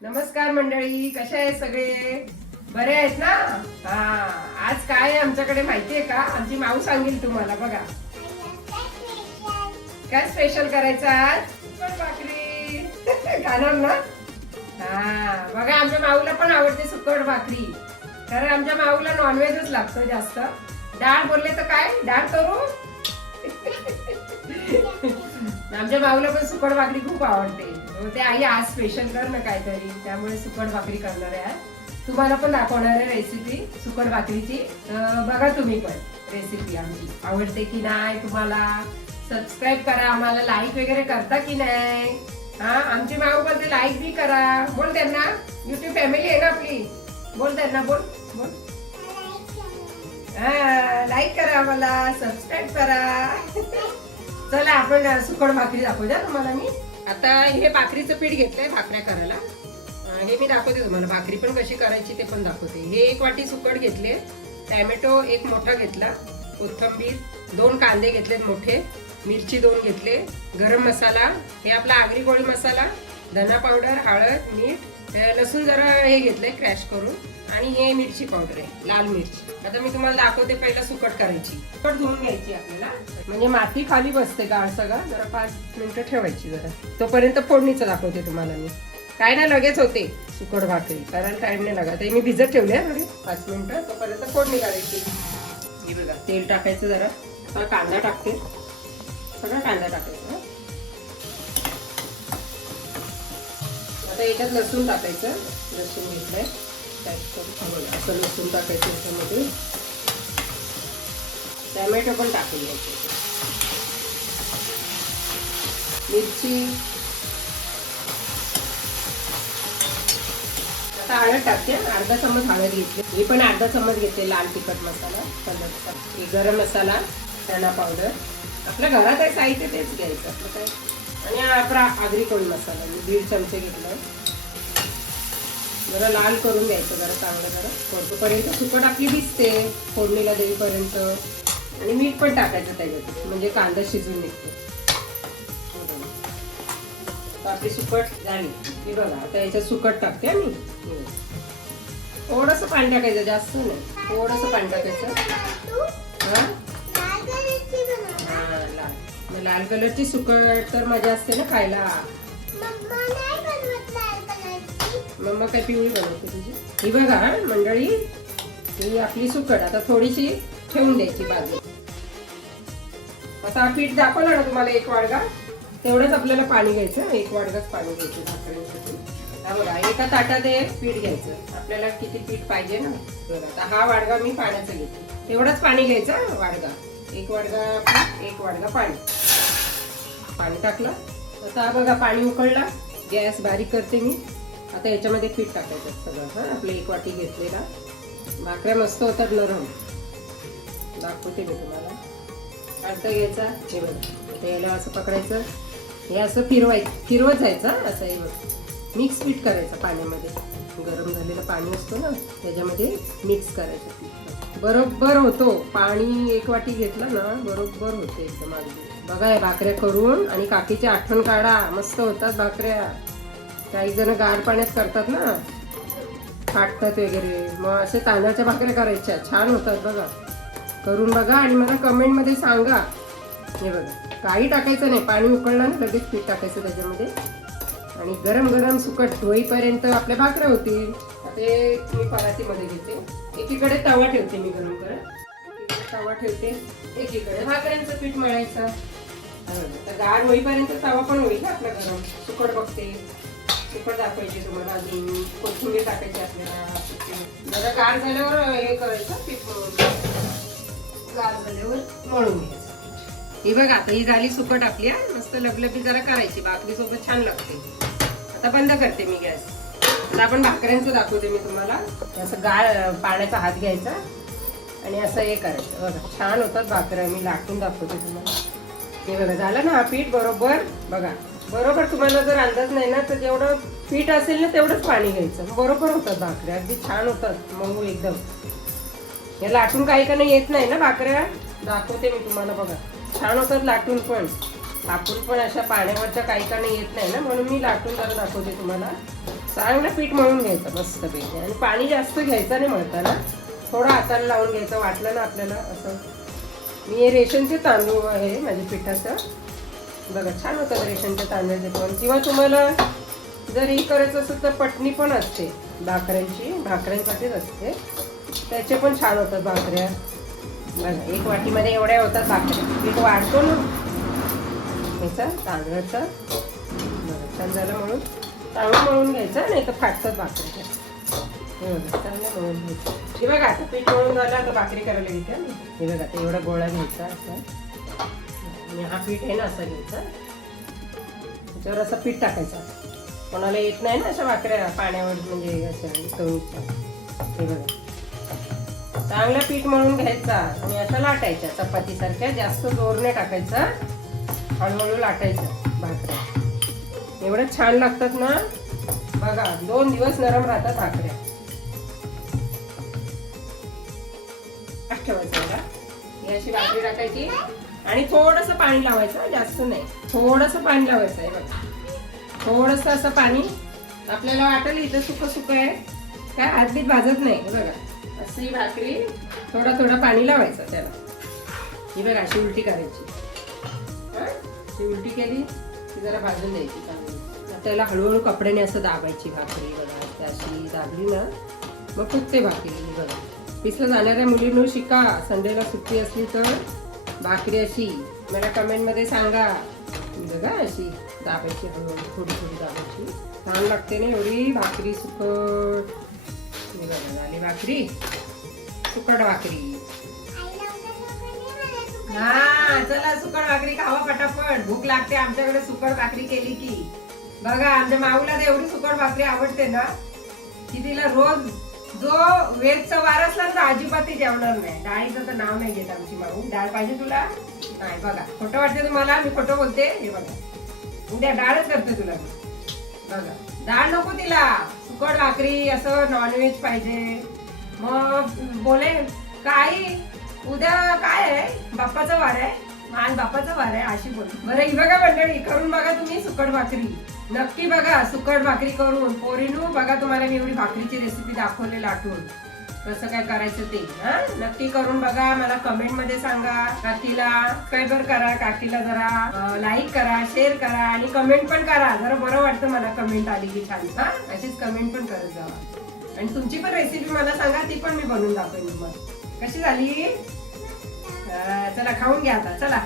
नमस्कार मंडळी, कशा आहेत सगळे? बरे आहेत ना? हा, आज काय आहे आमच्याकडे माहितीये का? आमची माऊ सांगेल तुम्हाला. बघा काय स्पेशल करायचं आज. सुकट भाकरी खाणार ना? हा बघा, आमच्या माऊला पण आवडते सुकट भाकरी. कारण आमच्या माऊला नॉनव्हेजच लागतं जास्त. डाळ बोलले तर काय डाळ करू. आमच्या माऊला पण सुकट भाकरी खूप आवडते. ते आई आज स्पेशल कर ना काहीतरी, त्यामुळे सुकट भाकरी करणार आहे. तुम्हाला पण दाखवणार आहे रेसिपी सुकट भाकरीची. बघा तुम्ही पण रेसिपी आमची आवडते की नाही. तुम्हाला सबस्क्राईब करा, आम्हाला लाईक वगैरे करता की नाही. हा, आमची माऊ बोलते लाईक बी करा. बोल त्यांना, युट्यूब फॅमिली आहे ना आपली. बोल त्यांना, बोल बोल. हा, लाईक करा, आम्हाला सबस्क्राईब करा. चला आपण सुकट भाकरी दाखवूया तुम्हाला. मी आता हे भाकरीचं पीठ घेतलंय भाकऱ्या करायला. हे मी दाखवते तुम्हाला. भाकरी पण कशी करायची ते पण दाखवते. हे 1 वाटी सुकट घेतले, टॅमॅटो 1 मोठा घेतला, कोथिंबीर 2 कांदे घेतलेत मोठे, मिरची 2 घेतले, गरम मसाला, हे आपला आगरी कोळी मसाला, धना पावडर, हळद, मीठ, लसूण जरा हे घेतलंय क्रॅश करून, आणि हे मिरची पावडर आहे, लाल मिरची. आता मी तुम्हाला दाखवते पहिला सुकट करायची. सुकट धुवून घ्यायची आपल्याला, म्हणजे माती खाली बसते गाळ सगळा. जरा 5 मिनिटं ठेवायची. जरा तोपर्यंत फोडणीचं दाखवते तुम्हाला मी. काय नाही, लगेच होते सुकट भाकरी, कारण टाइम नाही लागत. मी भिजत ठेवले थोडी 5 मिनिटं. तोपर्यंत फोडणी करायची. हे बघा, तेल टाकायचं, जरा कांदा टाकते, सगळा कांदा टाकायचा. आता याच्यात लसूण टाकायचं. लसूण घेतलंय, असं लसूण टाकायचं याच्यामध्ये. टॅमॅटो पण टाकून द्यायचे, मिरची. आता हळद टाकते. अर्धा चमच हळद घेतली. मी पण अर्धा चमच घेते लाल तिखट मसाला, कलरचा. हे गरम मसाला, धना पावडर, आपल्या घरात आहे साहित्य तेच घ्यायचं आपलं काय. आणि आपला आगरी कोळी मसाला मी 1.5 चमचे घेतला. जरा लाल करून घ्यायचं, जरा चांगलं, जरा परतूपर्यंत सुकट आपली भिजते फोडणीला देईपर्यंत. आणि मीठ पण टाकायचं त्याच्यात, म्हणजे कांदा शिजून निघतो. आपली सुकट झाली. हे बघा, आता याच्यात सुकट टाकते मी. थोडंसं पाणी टाकायचं, जास्त नाही, थोडंसं पाणी टाकायचं. लाल कलरची सुकट तर मजा असते ना खायला. मम्मा काय पिवळी बनवते तुझी. ही बघा मंडळी, ही आपली सुकट आता थोडीशी ठेवून द्यायची बाजू. आता पीठ दाखवलं ना तुम्हाला 1 वाडगा, तेवढंच आपल्याला पाणी घ्यायचं. 1 वाडगाच पाणी घ्यायचं भाकरीसाठी. बघा, एका ताटात हे पीठ घ्यायचं. आपल्याला किती पीठ पाहिजे ना. बघा, आता हा वाडगा मी पाण्याचं घेते. तेवढंच पाणी घ्यायचं वाडगा. 1 वाडगा पीठ, 1 वाडगा पाणी. पाणी टाकलं. आता बघा, पाणी उकळलं. गॅस बारीक करते मी. आता याच्यामध्ये पीठ टाकायचं सगळं. हा, आपलं 1 वाटी घेतलेला. भाकऱ्या मस्त होतात नरम. दाखवते मी तुम्हाला. काढता घ्यायचा. हे बघा, आता याला असं पकडायचं, हे असं फिरवत जायचं. असं हे बघ, मिक्स पीठ करायचं पाण्यामध्ये. गरम झालेलं पाणी असतो ना, त्याच्यामध्ये मिक्स करायचं पीठ. बरोबर होतो. पाणी 1 वाटी घेतलं ना, बरोबर होते एकदम अगदी. बघा या भाकऱ्या करून, आणि काकीची आठवण काढा. मस्त होतात भाकऱ्या. काही जण गार पाण्यात करतात ना, फाटतात वगैरे. मग असे तांदळाच्या भाकऱ्या करायच्या, छान होतात. बघा, करून बघा आणि मला कमेंट मध्ये सांगा. हे बघा, काही टाकायचं नाही. पाणी उकळलं ना, लगेच पीठ टाकायचं त्याच्यामध्ये. आणि गरम गरम सुकट होईपर्यंत आपल्या भाकऱ्या होतील. ते मी परातीमध्ये घेते. एकीकडे तवा ठेवते मी गरम करत. तवा ठेवते, एकीकडे भाकऱ्यांचं पीठ मळायचं. आता गार होईपर्यंत तवा पण होईल आपला गरम. सुकट बघते, सुकट दाखवायची तुम्हाला. अजून कोथिंबीर टाकायची आपल्याला. जरा गार झाल्यावर हे करायचं, पीठ गार झाल्यावर मळून घ्यायचं. ही बघा, आता ही झाली सुकट आपली. मस्त लबलबी जरा करायची, भाकरी सोबत छान लागते. आता बंद करते मी गॅस. आता आपण भाकऱ्यांचं दाखवते मी तुम्हाला. असं गाळ पाण्याचा हात घ्यायचा आणि असं हे करायचं. बघा, छान होतात भाकऱ्या. मी लाटून दाखवते तुम्हाला. हे बघा, झालं ना हा पीठ बरोबर. बघा, बरोबर. तुम्हाला जर अंदाज नाही ना, तर जेवढं पीठ असेल ना तेवढंच पाणी घ्यायचं. बरोबर होतात भाकऱ्या, अगदी छान होतात, मऊ एकदम. हे लाटून काही का नाही येत नाही ना भाकऱ्या. दाखवते मी तुम्हाला. बघा, छान होतात लाटून पण. आपण पण अशा पाण्यावरच्या काही का नाही येत नाही ना, म्हणून मी लाटून जरा दाखवते तुम्हाला. चांगलं पीठ मळून घ्यायचं मस्त पैकी आणि पाणी जास्त घ्यायचं नाही मळताना, थोडं हाताला लावून घ्यायचं वाटलं ना आपल्याला असं. मी हे रेशनचे तांदूळ आहे माझ्या पिठाचं, बघा छान होतात रेशनच्या तांदळाचे पण. किंवा तुम्हाला जर हे करायचं असेल तर पटणी पण असते भाकऱ्यांसाठीच असते, त्याचे पण छान होतात भाकऱ्या. बघा 1 वाटीमध्ये एवढ्या होतात भाकऱ्या. पीठ वाढतो ना ह्याचा तांदळाचा. बघा छान झालं म्हणून चांगलं मळून घ्यायचं, नाही तर फाटतात भाकऱ्या. हे बघा चांगलं मळून घ्यायचं. हे बघा आता पीठ मळून झालं, आता भाकरी करायला घेते. हे बघा आता एवढा गोळा घ्यायचा असा, आणि हा पीठ आहे ना असा घ्यायचा, त्याच्यावर असं पीठ टाकायचं. कोणाला येत नाही ना अशा भाकऱ्या पाण्यावर म्हणजे असं तळूच्या. हे बघा चांगलं पीठ मळून घ्यायचा आणि असं लाटायच्या चपातीसारख्या. जास्त जोर नाही टाकायचा, हळूहळू लाटायचं भाकऱ्या. एवढं छान लागतात ना बघा, 2 दिवस नरम राहतात भाकऱ्या. ठेवायचं ही अशी भाकरी टाकायची आणि थोडंसं पाणी लावायचं, जास्त नाही, थोडंसं पाणी लावायचं आहे बघा. थोडंसं असं पाणी, आपल्याला वाटेल इथं सुकं सुकं आहे काय, हातबीत भाजत नाही. बघा अशी भाकरी थोडं पाणी लावायचं त्याला. ही बघा अशी उलटी करायची, ती उलटी केली की जरा भाजून द्यायची चांगली. त्याला हळूहळू कपड्याने असं दाबायची भाकरी. बघा अशी दाबली ना मग फुगते भाकरी. बघा ऑफिसला जाणाऱ्या मुलींनो शिका, संडेला सुट्टी असली तर भाकरी अशी मला कमेंटमध्ये सांगा. बघा अशी दाबायची, हळूहळू थोडी दाबायची, छान लागते ना एवढी भाकरी सुकट. बघा झाली भाकरी, सुकट भाकरी. हा चला सुकट भाकरी खावा पटापट, भूक लागते आमच्याकडे सुकट भाकरी केली की. बघा आमच्या माऊला तर एवढी सुकट भाकरी आवडते ना की तिला रोज जो वेदचा वार असला तर अजिबात ती जेवणार नाही. डाळीचं तर नाव नाही घेत आमची माऊ. डाळ पाहिजे तुला? नाही. बघा खोटं वाटते तुम्हाला, मी खोटं बोलते. हे बघा उद्या डाळच करते तुला. बघा डाळ नको तिला, सुकट भाकरी असं नॉनव्हेज पाहिजे. मग बोले काही उद्या काय आहे, बाप्पाचा वार आहे, आज बाप्पाचा वार आहे अशी बोल. बरं ही बघा मंडळी, करून बघा तुम्ही सुकट भाकरी, नक्की बघा सुकट भाकरी करून. पोरीनू बघा तुम्हाला मी एवढी भाकरीची रेसिपी दाखवले लाटून, कसं काय करायचं ते. नक्की करून बघा, मला कमेंट मध्ये सांगा. काकीला सबस्क्राईब करा, काकीला जरा लाईक करा, शेअर करा आणि कमेंट पण करा. जरा बरं वाटतं मला कमेंट आली की छान. अशीच कमेंट पण करत जावा आणि तुमची पण रेसिपी मला सांगा, ती पण मी बनवून दाखवेन तुम्हाला. कशी झाली? चला खाऊन घ्या आता, चला.